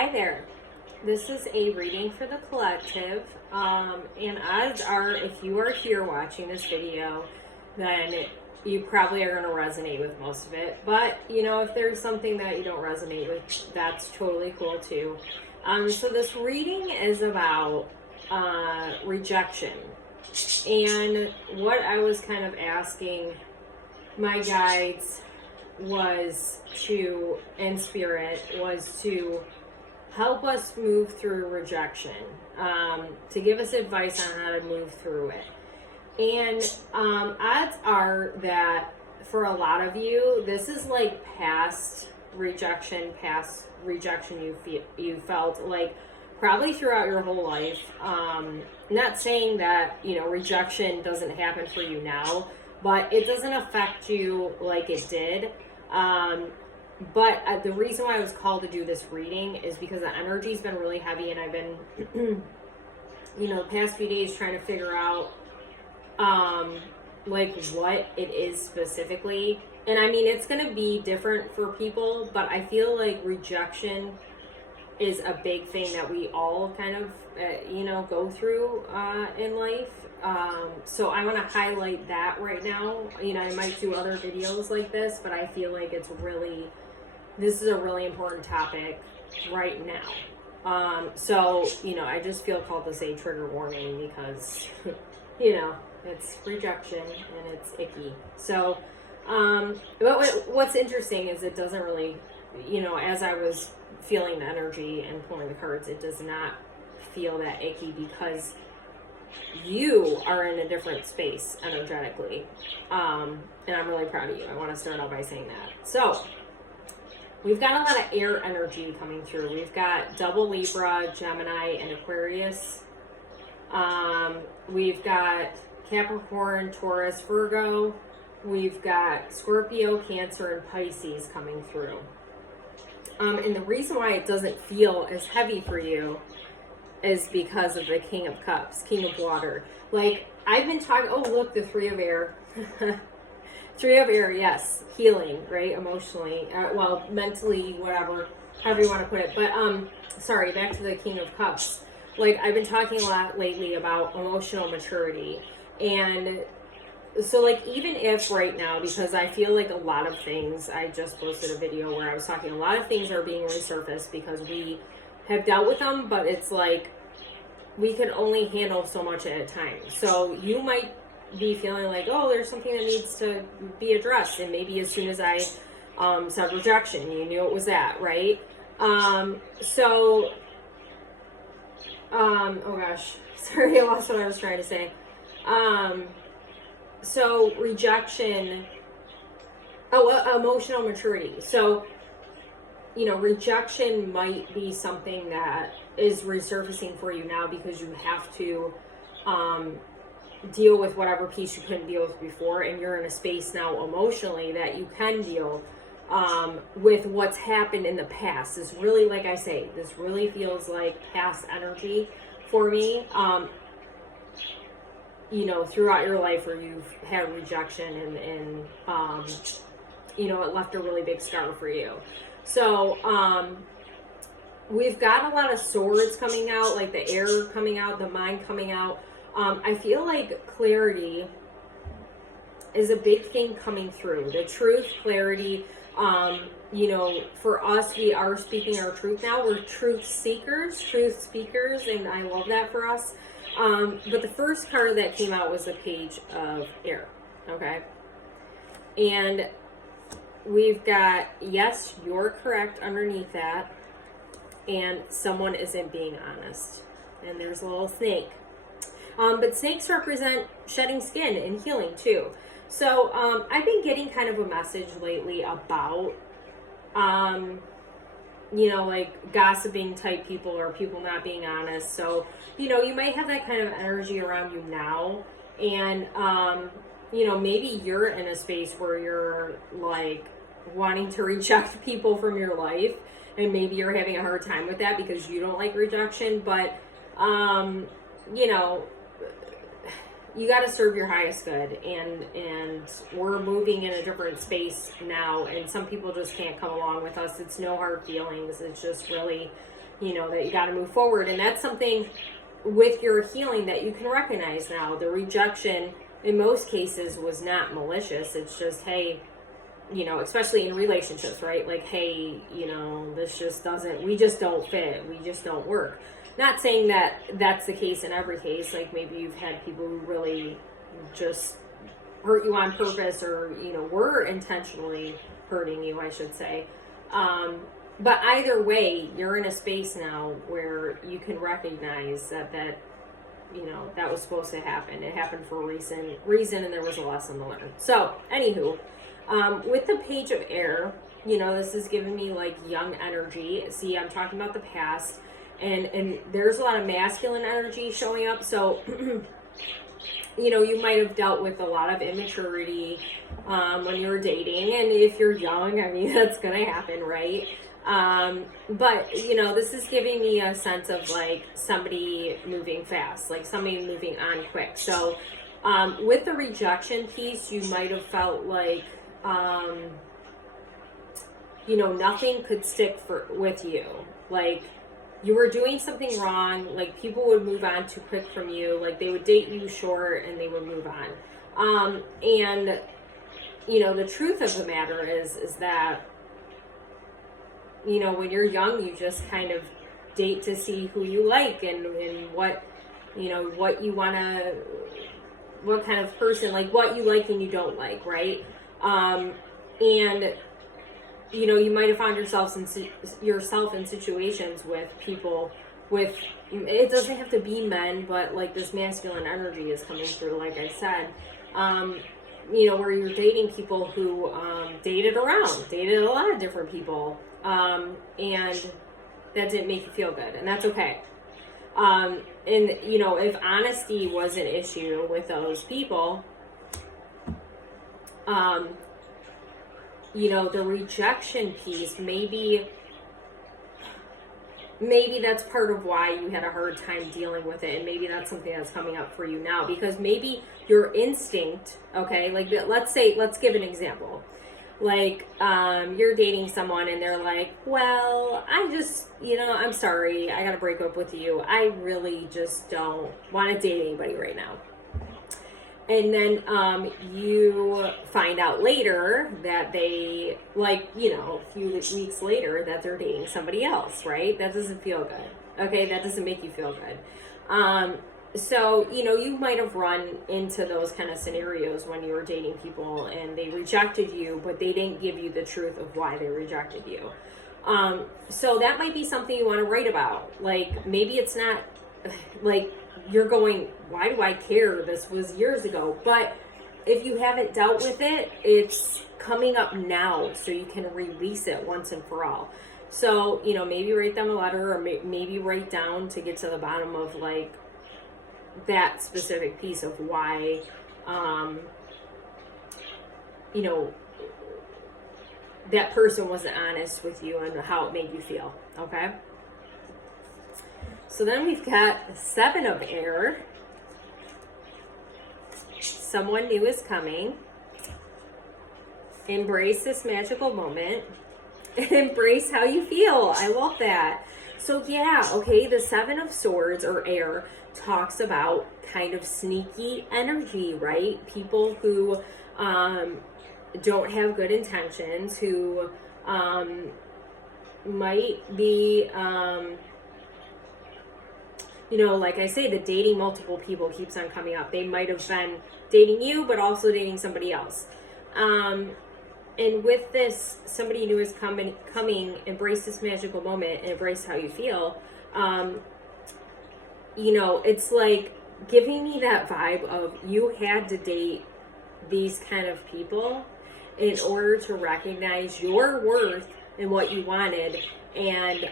Hi there. This is a reading for the collective. And odds are, if you are here watching this video, then you probably are going to resonate with most of it. But, if there's something that you don't resonate with, that's totally cool too. So this reading is about rejection. And what I was kind of asking my guides was to, in spirit, was to help us move through rejection, to give us advice on how to move through it. And odds are that for a lot of you, this is like past rejection you felt like probably throughout your whole life. Not saying that, rejection doesn't happen for you now, but it doesn't affect you like it did. But the reason why I was called to do this reading is because the energy's been really heavy, and I've been, the past few days trying to figure out, like what it is specifically. And I mean, it's going to be different for people, but I feel like rejection is a big thing that we all kind of, go through in life. So I want to highlight that right now. I might do other videos like this, but I feel like this is a really important topic right now. So, I just feel called to say trigger warning because, it's rejection and it's icky. So, but what's interesting is it doesn't really, as I was feeling the energy and pulling the cards, it does not feel that icky because you are in a different space energetically. And I'm really proud of you. I want to start out by saying that. So, we've got a lot of air energy coming through. We've got double Libra, Gemini, and Aquarius. We've got Capricorn, Taurus, Virgo. We've got Scorpio, Cancer, and Pisces coming through. And the reason why it doesn't feel as heavy for you is because of the King of Cups, King of Water. Like, I've been talking, oh, look, the Three of Air. Three of Air, yes, healing, right, emotionally, mentally, whatever, however you want to put it. But, sorry, back to the King of Cups. Like, I've been talking a lot lately about emotional maturity. And so, like, even if right now, because I feel like a lot of things, I just posted a video where I was talking, a lot of things are being resurfaced because we have dealt with them, but it's like we can only handle so much at a time. So you might be feeling like, oh, there's something that needs to be addressed, and maybe as soon as I said rejection, you knew it was that, right? Oh gosh, sorry, I lost what I was trying to say. So rejection, emotional maturity. So, rejection might be something that is resurfacing for you now because you have to deal with whatever piece you couldn't deal with before, and you're in a space now emotionally that you can deal with what's happened in the past. This really, like I say, this really feels like past energy for me. Throughout your life where you've had rejection and it left a really big scar for you. So, we've got a lot of swords coming out, like the air coming out, the mind coming out. I feel like clarity is a big thing coming through. The truth, clarity, for us, we are speaking our truth now. We're truth seekers, truth speakers, and I love that for us. But the first card that came out was the Page of Air, okay? And we've got, yes, you're correct underneath that, and someone isn't being honest. And there's a little snake. But snakes represent shedding skin and healing too. So I've been getting kind of a message lately about, like gossiping type people or people not being honest. So, you might have that kind of energy around you now. And, maybe you're in a space where you're like wanting to reject people from your life. And maybe you're having a hard time with that because you don't like rejection. But, you got to serve your highest good, and we're moving in a different space now, and some people just can't come along with us. It's no hard feelings. It's just really that you got to move forward. And that's something with your healing that you can recognize now. The rejection in most cases was not malicious. It's just, hey, especially in relationships, right? Like, hey, this just doesn't, we just don't fit. We just don't work. Not saying that that's the case in every case. Like, maybe you've had people who really just hurt you on purpose, or, were intentionally hurting you, I should say. But either way, you're in a space now where you can recognize that that was supposed to happen. It happened for a reason, and there was a lesson to learn. So, anywho, with the Page of Air, this is giving me like young energy. See, I'm talking about the past, and there's a lot of masculine energy showing up. So, you might have dealt with a lot of immaturity when you were dating, and if you're young, I mean, that's gonna happen, right? But this is giving me a sense of like somebody moving fast, like somebody moving on quick. So with the rejection piece, you might have felt like nothing could stick with you. Like, you were doing something wrong. Like, people would move on too quick from you. Like, they would date you short and they would move on. And the truth of the matter is that when you're young, you just kind of date to see who you like and what, what you want to, what kind of person, like what you like and you don't like, right? And, you might have found yourself in situations with people with, it doesn't have to be men, but like this masculine energy is coming through, like I said, where you're dating people who dated a lot of different people. And that didn't make you feel good, and that's okay. And if honesty was an issue with those people, the rejection piece, maybe that's part of why you had a hard time dealing with it, and maybe that's something that's coming up for you now, because maybe your instinct, okay, like let's give an example. Like, you're dating someone and they're like, well, I just, I'm sorry, I gotta break up with you. I really just don't want to date anybody right now. And then you find out later that they, like, a few weeks later, that they're dating somebody else, right? That doesn't feel good. Okay, that doesn't make you feel good. So, you might have run into those kind of scenarios when you were dating people and they rejected you, but they didn't give you the truth of why they rejected you. So that might be something you want to write about. Like, maybe it's not, like, you're going, why do I care? This was years ago. But if you haven't dealt with it, it's coming up now, so you can release it once and for all. So, maybe write them a letter, or maybe write down to get to the bottom of, like, that specific piece of why, that person wasn't honest with you and how it made you feel, okay? So then we've got the 7 of Air. Someone new is coming. Embrace this magical moment. Embrace how you feel. I love that. So yeah, okay, the 7 of Swords, or Air, talks about kind of sneaky energy, right? People who don't have good intentions, who might be, like I say, the dating multiple people keeps on coming up. They might have been dating you, but also dating somebody else. And with this, somebody new is coming, embrace this magical moment and embrace how you feel. It's like giving me that vibe of you had to date these kind of people in order to recognize your worth and what you wanted, and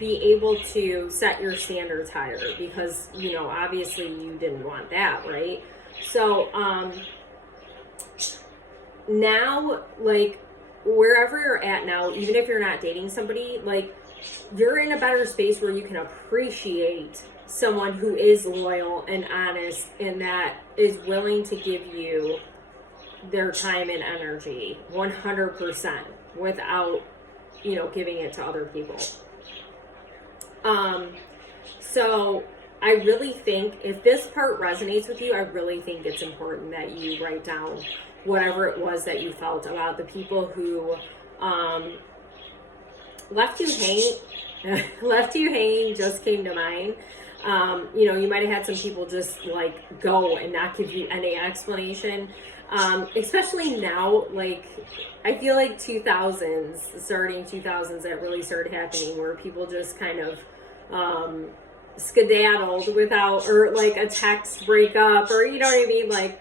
be able to set your standards higher, because, obviously you didn't want that, right? So, now, like, wherever you're at now, even if you're not dating somebody, like, you're in a better space where you can appreciate someone who is loyal and honest and that is willing to give you their time and energy 100% without, giving it to other people. So I really think if this part resonates with you, I really think it's important that you write down whatever it was that you felt about the people who left you hanging. Left you hanging just came to mind. You might have had some people just like go and not give you any explanation. Especially now, like I feel like 2000s, starting 2000s, that really started happening where people just kind of skedaddled without, or like a text breakup, or you know what I mean, like.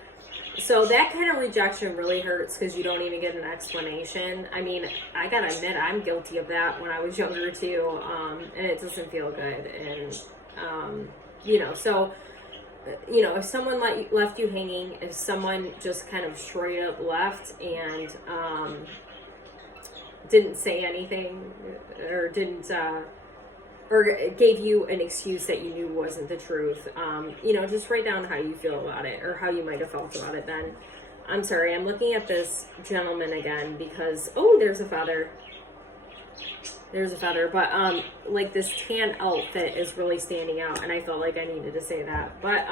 So that kind of rejection really hurts because you don't even get an explanation. I mean, I gotta admit, I'm guilty of that when I was younger too, and it doesn't feel good. And so if someone left you hanging, if someone just kind of straight up left and didn't say anything, or didn't or gave you an excuse that you knew wasn't the truth, just write down how you feel about it, or how you might have felt about it then. I'm sorry, I'm looking at this gentleman again because, there's a feather. There's a feather, but like this tan outfit is really standing out, and I felt like I needed to say that. But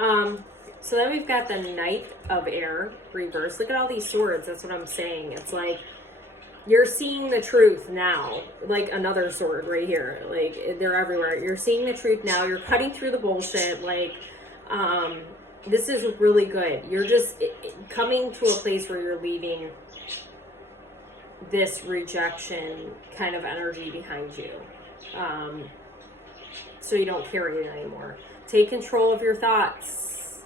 so then we've got the Knight of Air reverse. Look at all these swords. That's what I'm saying. It's like you're seeing the truth now, like another sword right here. Like they're everywhere. You're seeing the truth now. You're cutting through the bullshit. Like this is really good. You're just coming to a place where you're leaving this rejection kind of energy behind you, so you don't carry it anymore. Take control of your thoughts.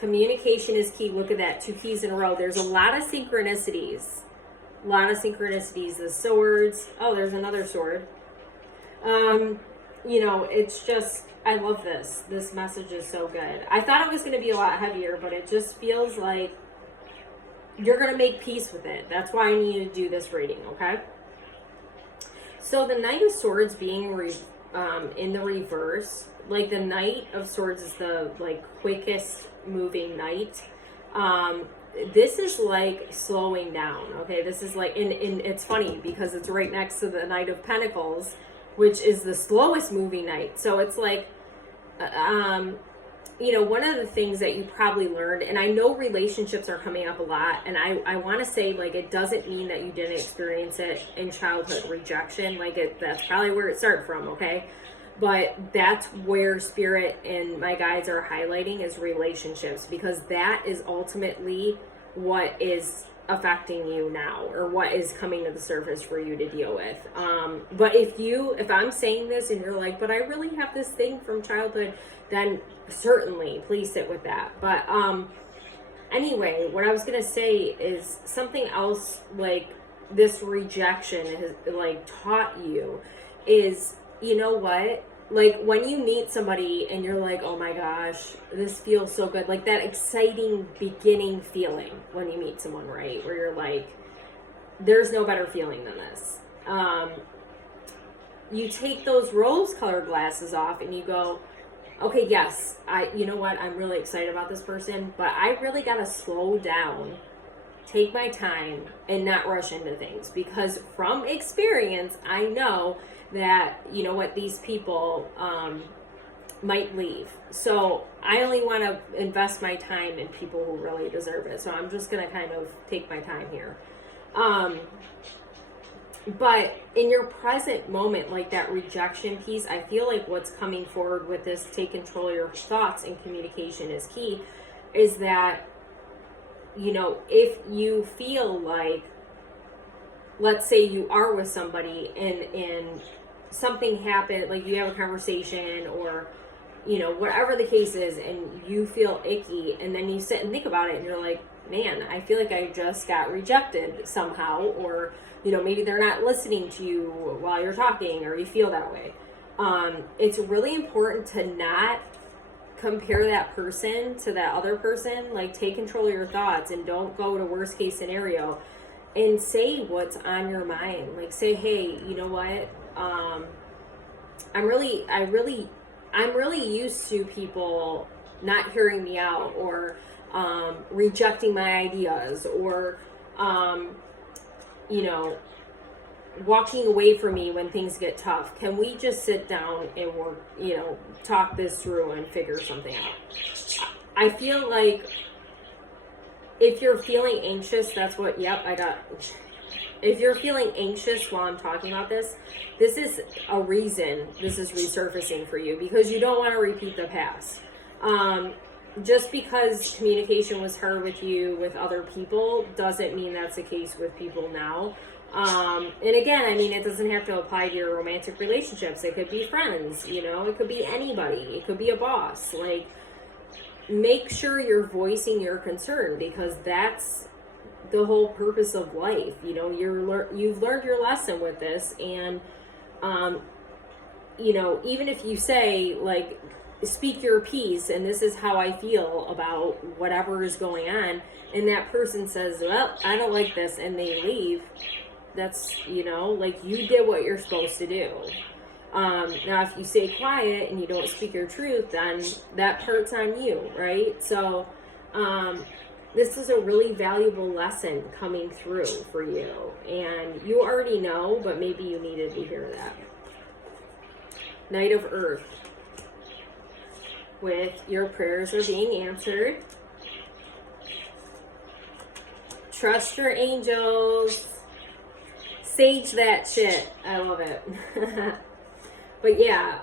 Communication is key. Look at that, 2 keys in a row. There's a lot of synchronicities. The swords. There's another sword. It's just, I love this. This message is so good. I thought it was going to be a lot heavier, but it just feels like you're going to make peace with it. That's why I need to do this reading, okay? So the Knight of Swords being in the reverse, like the Knight of Swords is the quickest moving knight. This is like slowing down, okay? This is like, and it's funny because it's right next to the Knight of Pentacles, which is the slowest moving knight. So it's like, one of the things that you probably learned, and I know relationships are coming up a lot, and I want to say, it doesn't mean that you didn't experience it in childhood, rejection. That's probably where it started from, okay? But that's where Spirit and my guides are highlighting is relationships, because that is ultimately what is affecting you now, or what is coming to the surface for you to deal with. But if I'm saying this and you're like, but I really have this thing from childhood, then certainly please sit with that. But anyway, what I was gonna say is something else, like this rejection has taught you is, you know what? Like when you meet somebody and you're like, oh my gosh, this feels so good. Like that exciting beginning feeling when you meet someone, right? Where you're like, there's no better feeling than this. You take those rose-colored glasses off and you go, okay, yes, you know what? I'm really excited about this person, but I really got to slow down, take my time, and not rush into things, because from experience, I know that, you know what, these people might leave. So I only want to invest my time in people who really deserve it. So I'm just going to kind of take my time here. But in your present moment, like that rejection piece, I feel like what's coming forward with this take control of your thoughts and communication is key, is that, if you feel like, let's say you are with somebody and something happened, like you have a conversation or, whatever the case is, and you feel icky, and then you sit and think about it and you're like, man, I feel like I just got rejected somehow, or, maybe they're not listening to you while you're talking, or you feel that way. It's really important to not compare that person to that other person. Like, take control of your thoughts and don't go to worst case scenario, and say what's on your mind. Like, say, hey, you know what? I'm really used to people not hearing me out, or rejecting my ideas, or walking away from me when things get tough. Can we just sit down and work, talk this through and figure something out? I feel like if you're feeling anxious, that's what, if you're feeling anxious while I'm talking about this, this is a reason this is resurfacing for you, because you don't want to repeat the past. Just because communication was hard with you with other people doesn't mean that's the case with people now. And again, I mean, it doesn't have to apply to your romantic relationships. It could be friends, it could be anybody. It could be a boss. Like, make sure you're voicing your concern, because that's the whole purpose of life. You've learned your lesson with this, and even if you say, like, speak your piece and this is how I feel about whatever is going on, and that person says, well, I don't like this, and they leave, that's, like, you did what you're supposed to do. Now, if you stay quiet and you don't speak your truth, then that part's on you, right? So, this is a really valuable lesson coming through for you. And you already know, but maybe you needed to hear that. Knight of Earth. With your prayers are being answered. Trust your angels. Sage that shit. I love it. But yeah,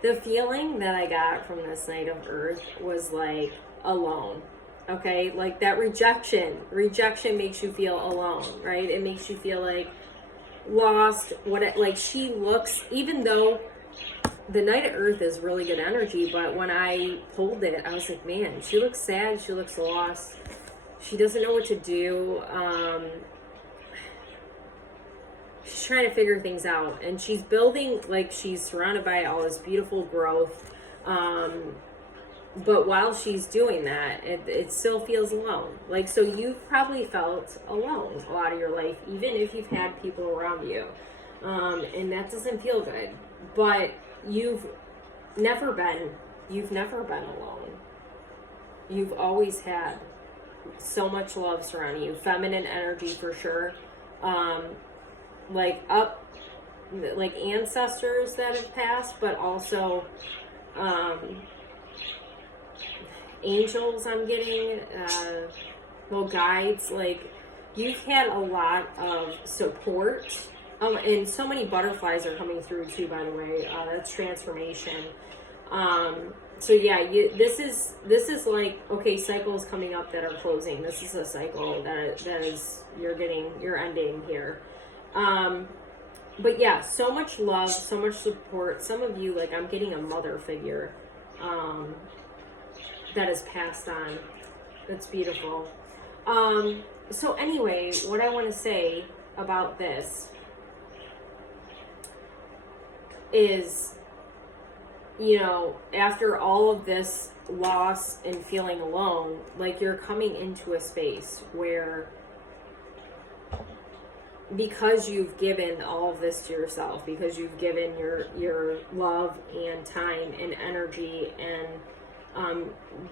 the feeling that I got from this Knight of Earth was like alone. Okay, like that rejection makes you feel alone, right? It makes you feel like lost. She looks, even though the Knight of Earth is really good energy, but when I pulled it, I was like, man, she looks sad, she looks lost, she doesn't know what to do. She's trying to figure things out, and she's building, like, she's surrounded by all this beautiful growth, but while she's doing that, it still feels alone. Like, so you've probably felt alone a lot of your life, even if you've had people around you, and that doesn't feel good. But you've never been alone. You've always had so much love surrounding you, feminine energy for sure. Like ancestors that have passed, but also angels I'm getting, guides. Like, you've had a lot of support, and so many butterflies are coming through too, by the way. That's transformation. So yeah, this is like, okay, cycles coming up that are closing. This is a cycle that is, you're ending here. But yeah, so much love, so much support. Some of you, like, I'm getting a mother figure, that is passed on. That's beautiful. So anyway, what I want to say about this is, after all of this loss and feeling alone, like, you're coming into a space where, because you've given all of this to yourself, because you've given your love and time and energy and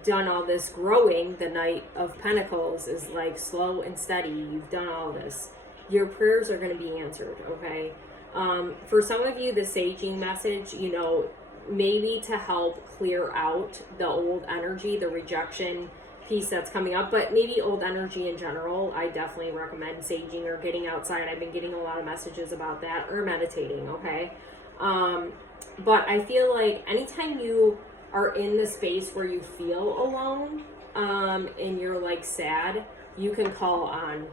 done all this growing, the Knight of Pentacles is like slow and steady. You've done all this. Your prayers are going to be answered, okay? For some of you, the saging message, maybe to help clear out the old energy, the rejection piece that's coming up, but maybe old energy in general. I definitely recommend saging or getting outside. I've been getting a lot of messages about that, or meditating, okay? But I feel like anytime you are in the space where you feel alone, and you're like sad, you can call on,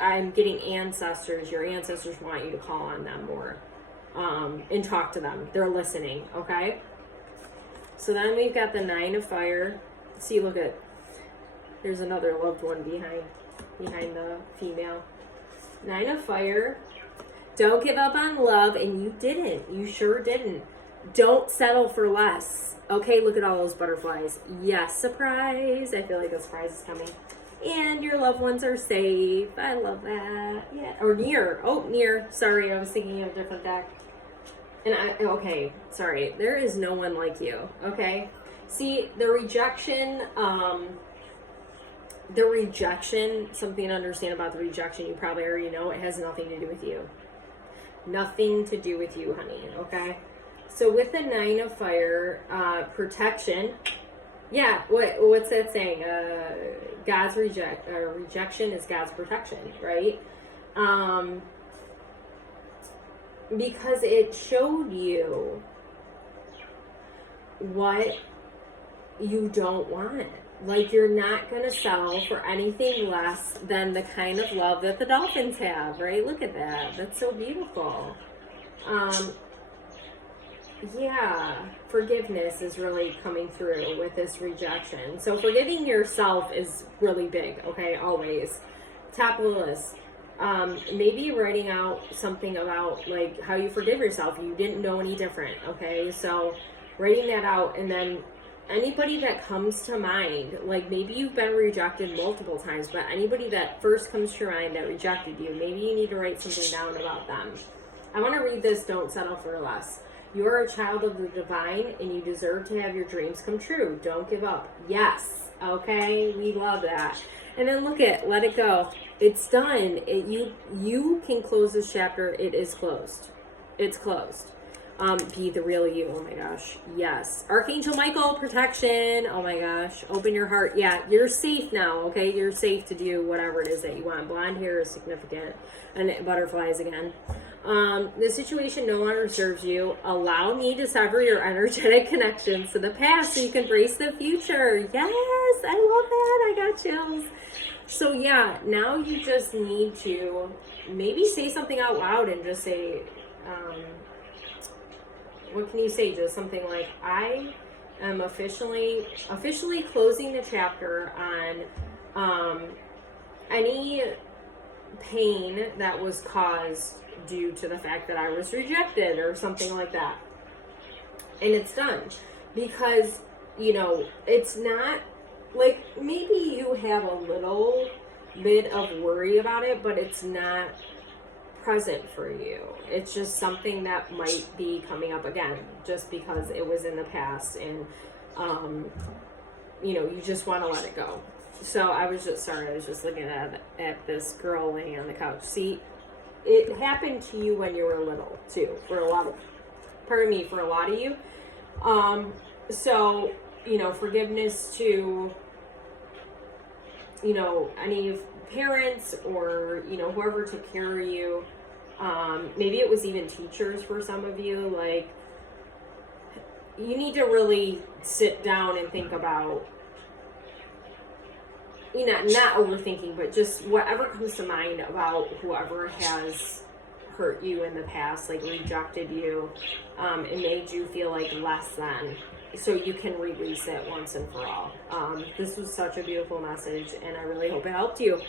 I'm getting ancestors. Your ancestors want you to call on them more, and talk to them. They're listening, okay? So then we've got the Nine of Fire. See, look at, there's another loved one behind the female. Nine of Fire. Don't give up on love, and you didn't. You sure didn't. Don't settle for less. Okay, look at all those butterflies. Yes, surprise. I feel like a surprise is coming. And your loved ones are safe. I love that. Yeah. Or near. Oh, near. Sorry, I was thinking of a different deck. And okay, sorry. There is no one like you. Okay? See, the rejection, the rejection, something to understand about the rejection, you probably already know, it has nothing to do with you. Nothing to do with you, honey, okay? So with the 9 of Fire, protection, yeah, what's that saying? God's rejection is God's protection, right? Because it showed you what you don't want. Like, you're not going to settle for anything less than the kind of love that the dolphins have, right? Look at that. That's so beautiful. Yeah, forgiveness is really coming through with this rejection. So forgiving yourself is really big, okay? Always. Top of the list. Maybe you're writing out something about, like, how you forgive yourself. You didn't know any different, okay? So writing that out, and then anybody that comes to mind, like, maybe you've been rejected multiple times, but anybody that first comes to your mind that rejected you, maybe you need to write something down about them. I want to read this, Don't Settle for Less. You are a child of the divine, and you deserve to have your dreams come true. Don't give up. Yes. Okay? We love that. And then look at, let it go. It's done. You can close this chapter. It is closed. It's closed. Be the real you. Oh my gosh. Yes. Archangel Michael, protection. Oh my gosh. Open your heart. Yeah, you're safe now, okay? You're safe to do whatever it is that you want. Blonde hair is significant. And butterflies again. The situation no longer serves you. Allow me to sever your energetic connections to the past so you can embrace the future. Yes, I love that. I got chills. So yeah, now you just need to maybe say something out loud and just say, what can you say? Just something like, I am officially closing the chapter on any pain that was caused due to the fact that I was rejected or something like that. And it's done. Because, it's not, like, maybe you have a little bit of worry about it, but it's not present for you. It's just something that might be coming up again just because it was in the past, and you just want to let it go. So I was just looking at this girl laying on the couch. See, it happened to you when you were little too, for a lot of you. So, forgiveness to, any parents or, whoever took care of you. Maybe it was even teachers for some of you. Like, you need to really sit down and think about, not overthinking, but just whatever comes to mind about whoever has hurt you in the past, like rejected you, and made you feel like less than, so you can release it once and for all. This was such a beautiful message, and I really hope it helped you.